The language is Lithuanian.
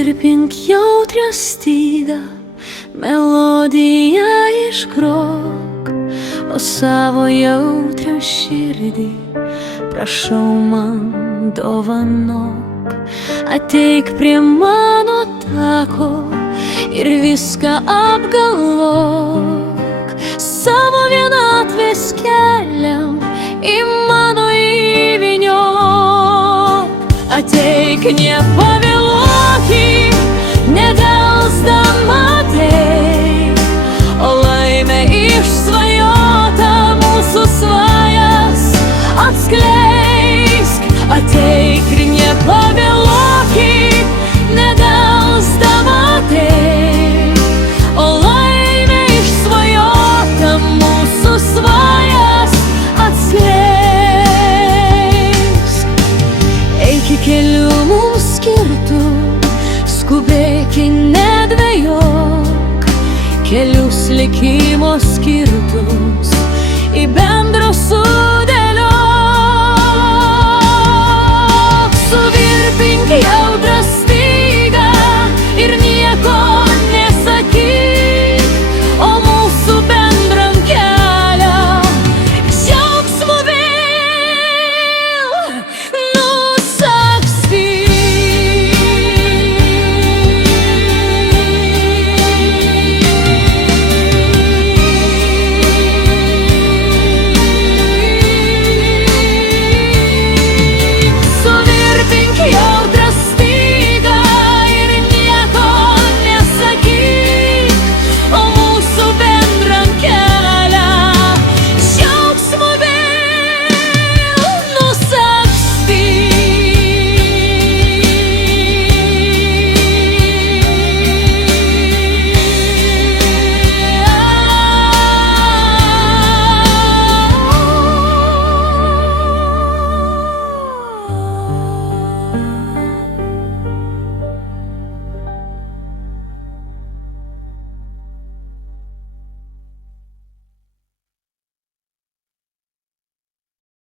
Nutirpink jautrią stygą, melodiją išgrok, o savo jautrią širdį prašau man dovanok. Ateik prie mano tako ir viską apgalvok, savo vienatvės keliam į mano įvyniok. Ateik, nepavėluoki, nedelsdama ateik, o laimė išsvajota mūsų svajas atskleisk. Ateik ir nepavėluoki, nedelsdama ateik, o laimė išsvajota mūsų svajas atskleisk. Eik kelių mums skirtų, skubėki, nedvejok, kelius likimo skirtus į bendro su